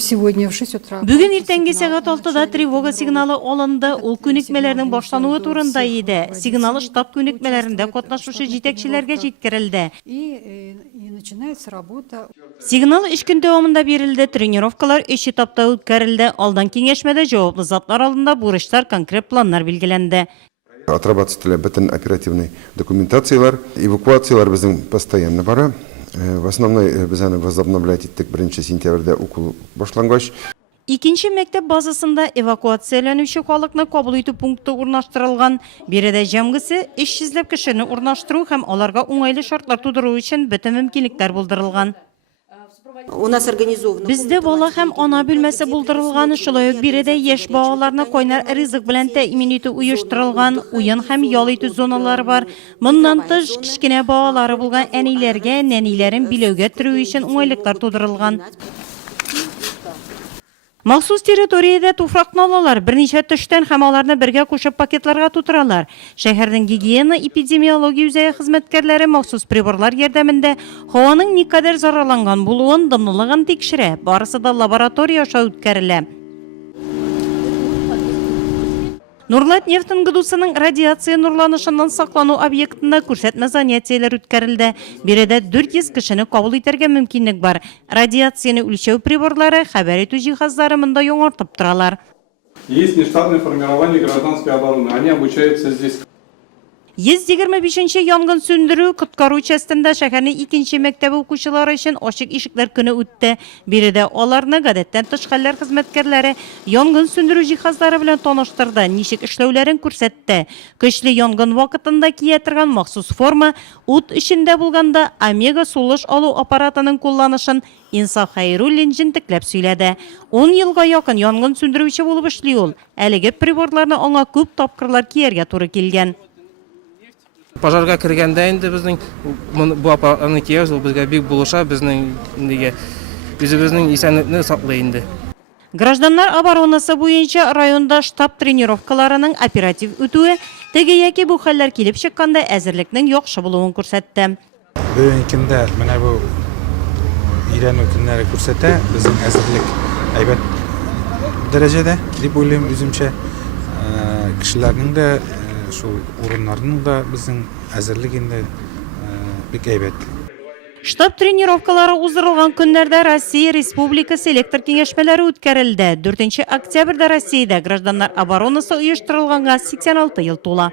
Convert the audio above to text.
Сегодня в 6 утра. Бүгін ертеңгі сағат 6-да тревога сигналы алынды. Ул күнекмелердің башлануы турында еді. Сигналы штаб күнекмелерінде катнашучы жетекчилерге жеткирилди. И начинается работа. Сигнал 3 күн дәвамында берилди. Тренировкалар 3 этапта үткәрелде. Алдан кеңешмәдә җаваплы затлар алдында бурычлар, конкрет планнар билгеләнде. Отрабатывали бөтен оперативный документациялар, эвакуациялар безнең постоянно бара. В основной без аны возобновлять иттек 1 сентябрьдә укул башлангач. Икенче мәктәп базасында эвакуацияләнүче халыкны кабул итү пункты урнаштырылган. Биредә җәмгысе 300 кешене урнаштыру һәм аларга уңайлы шартлар тудыру өчен бөтен мөмкинлекләр булдырылган. Бездә бала һәм ана бүлмәсе булдырылган, шулай ук биредә яшь балаларны кайнар ризык белән тәэмин итү оештырылган, уен һәм ял итү зоналары бар. Моннан тыш кичкенә балалары булган әниләргә нәниләрен биләүгә төрү өчен уңайлыклар тудырылган. Махсус территориядә туфракны алалар, берничә төштән һәм аларны бергә кушып пакетларга тутыралар. Шәһәрнең гигиена эпидемиология үзәге хезмәткәрләре махсус приборлар ярдәмендә һаваның никадәр зарарланган булуын, дымлылыгын тикшерә. Барысы да лаборатория аша үткәрелә. Нурлат нефтен гыдусының радиация нурланышыннан саклану объектында күрсәтмә занятияләр үткәрелде. Биредә 400 кешене кабул итәргә мөмкинлек бар. Радиацияны үлчәү приборлары, хәбәр итү җиһазлары монда яңартып торалар. Есть нештатные формирования гражданской обороны. Они обучаются здесь. 125-нче янгын сүндерү коткару частында шәһәрнең 2нче мәктәбе укучылары өчен ачык ишекләр көне үтте. Биредә аларны гадәттән тыш хәлләр хезмәткәрләре янгын сүндерү җиһазлары белән таныштырды, ничек эшләүләрен күрсәтте. Көчле янгын вакытында кия торган махсус форма, ут эчендә булганда омега сулыш алу аппаратының кулланышын Инсаф Хәйруллин җентекләп сөйләде. 10 елга якын янгын сүндерүче булып эшли ул. Әлеге приборларны аңа күп тапкырлар кияргә туры килгән. Пожарга кергәндә инде безнең бу аппаратны киябез, ул безгә бик булыша, безнең үзебезнең исәнлекне саклый инде. Гражданнар оборонасы буенча районда штаб тренировкаларының оператив үтүе теге яки бу хәлләр килеп чыкканда әзерлекнең яхшы булуын күрсәтте. Бүген көндә менә бу өйрәнү көннәре күрсәтә, безнең әзерлек әйбәт дәрәҗәдә дип уйлыйм үземчә. Кешеләрнең дә шул урыннарның да безнең әзерлек инде бик әйбәт. Штаб тренировкалары уздырылган көннәрдә Россия Республикасы электр киңәшмәләре үткәрелде. 4 октябрьдә Россиядә гражданнар оборонасы оештырылганга 86 ел тула.